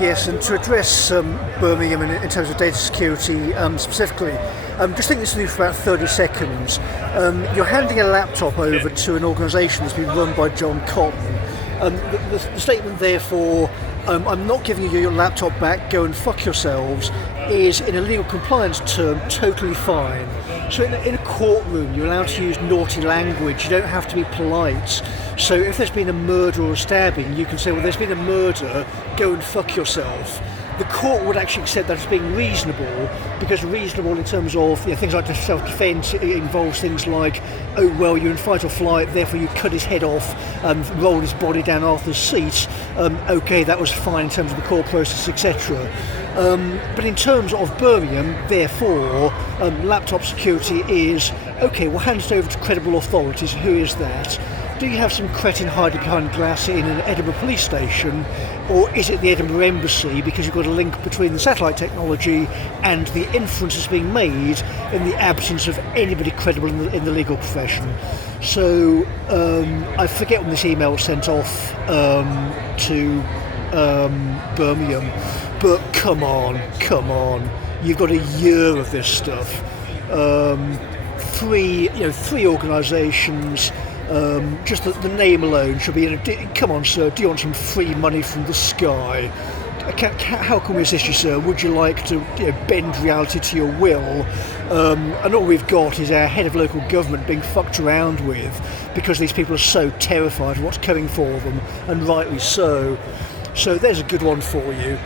Yes, and to address Birmingham in terms of data security specifically, just think this through for about 30 seconds. You're handing a laptop over to an organisation that's been run by John Carton. The statement, therefore, I'm not giving you your laptop back, go and fuck yourselves, is, in a legal compliance term, totally fine. So in a courtroom, you're allowed to use naughty language. You don't have to be polite. So if there's been a murder or a stabbing, you can say, well, there's been a murder, go and fuck yourself. The court would actually accept that as being reasonable, because reasonable in terms of things like self-defence, it involves things like, oh, well, you're in fight or flight, therefore you cut his head off and roll his body down Arthur's seat. OK, that was fine in terms of the court process, etc. But in terms of Birmingham, therefore, laptop security is, OK, we'll hand it over to credible authorities. Who is that? Do you have some cretin hiding behind glass in an Edinburgh police station, or is it the Edinburgh Embassy, because you've got a link between the satellite technology and the inferences being made in the absence of anybody credible in the legal profession? So I forget when this email was sent off to Birmingham, but come on, you've got a year of this stuff. Three organisations. Just the name alone should be come on, sir, do you want some free money from the sky? How can we assist you, sir? Would you like to bend reality to your will? And all we've got is our head of local government being fucked around with, because these people are so terrified of what's coming for them, and rightly so. So there's a good one for you.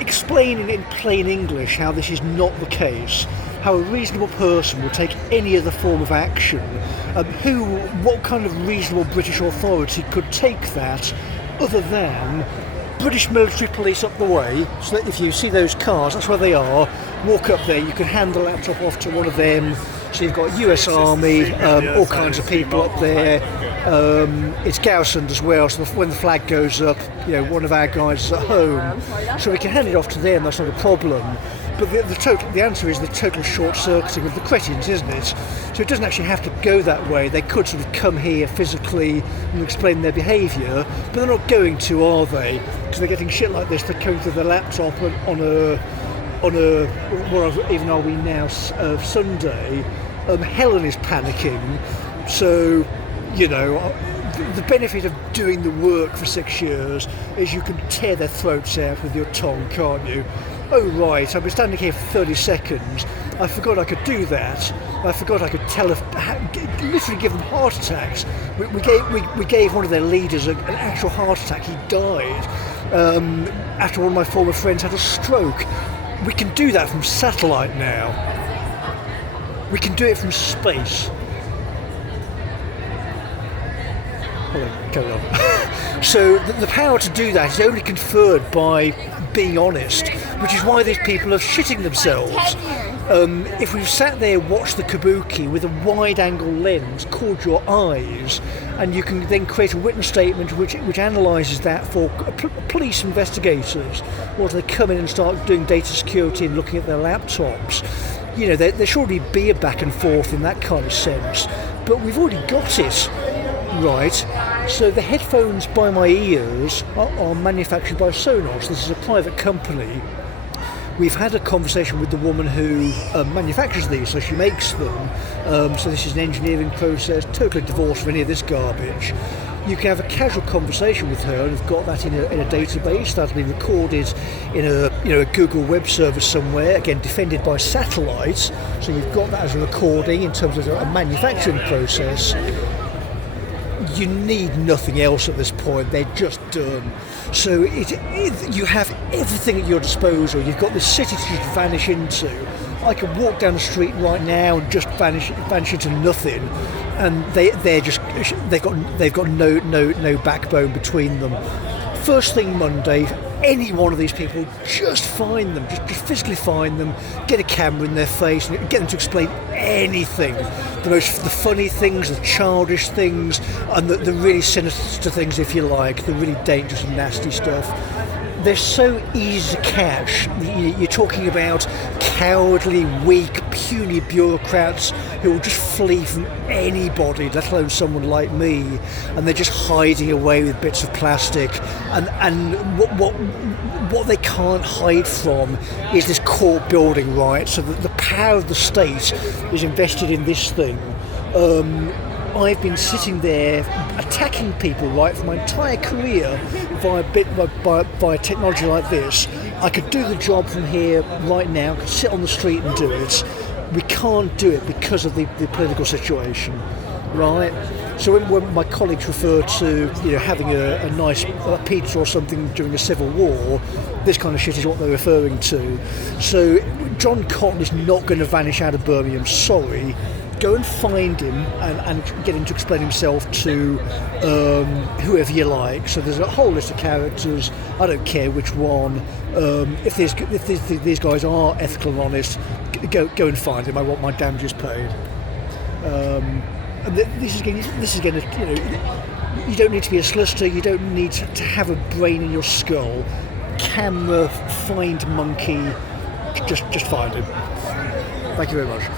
Explaining in plain English how this is not the case, how a reasonable person would take any other form of action, what kind of reasonable British authority could take that other than British military police up the way, so that if you see those cars, that's where they are, walk up there, you can hand the laptop off to one of them. So you've got US Army, all kinds of people up there. It's garrisoned as well, so when the flag goes up, one of our guys is at home. So we can hand it off to them, that's not a problem. But the answer is the total short-circuiting of the cretins, isn't it? So it doesn't actually have to go that way. They could sort of come here physically and explain their behaviour, but they're not going to, are they? Because they're getting shit like this. They're coming through their laptop on a what even are we now? Sunday. Helen is panicking. So, the benefit of doing the work for 6 years is you can tear their throats out with your tongue, can't you? Oh right, I've been standing here for 30 seconds. I forgot I could do that. I forgot I could literally give them heart attacks. We gave one of their leaders an actual heart attack. He died after one of my former friends had a stroke. We can do that from satellite now. We can do it from space. Hold on, carry on. So the power to do that is only conferred by being honest, which is why these people are shitting themselves. If we've sat there, watched the kabuki with a wide-angle lens called your eyes, and you can then create a written statement which analyses that for police investigators, or they come in and start doing data security and looking at their laptops, there should already be a back and forth in that kind of sense. But we've already got it, right? So the headphones by my ears are manufactured by Sonos. This is a private company. We've had a conversation with the woman who manufactures these, so she makes them. So this is an engineering process, totally divorced from any of this garbage. You can have a casual conversation with her, and have got that in a database that's been recorded in a Google web server somewhere, again defended by satellites. So you've got that as a recording in terms of a manufacturing process. You need nothing else at this point. They're just done. So you have everything at your disposal. You've got this city to just vanish into. I could walk down the street right now and just vanish into nothing, and they've got no backbone between them. First thing Monday, any one of these people, just find them, just physically find them, get a camera in their face, and get them to explain anything. The funny things, the childish things, and the really sinister things, if you like, the really dangerous and nasty stuff. They're so easy to catch. You're talking about cowardly, weak, puny bureaucrats who will just flee from anybody, let alone someone like me, and they're just hiding away with bits of plastic. And what they can't hide from is this core building right. So that the power of the state is invested in this thing. I've been sitting there attacking people right for my entire career via technology like this. I could do the job from here right now, could sit on the street and do it. We can't do it because of the political situation, right? So when my colleagues refer to having a nice pizza or something during a civil war, this kind of shit is what they're referring to. So John Carton is not going to vanish out of Birmingham, sorry. Go and find him and get him to explain himself to whoever you like. So there's a whole list of characters. I don't care which one. If these guys are ethical and honest, go and find him. I want my damages paid. And this is going to, you don't need to be a solicitor. You don't need to have a brain in your skull. Camera, find monkey. Just find him. Thank you very much.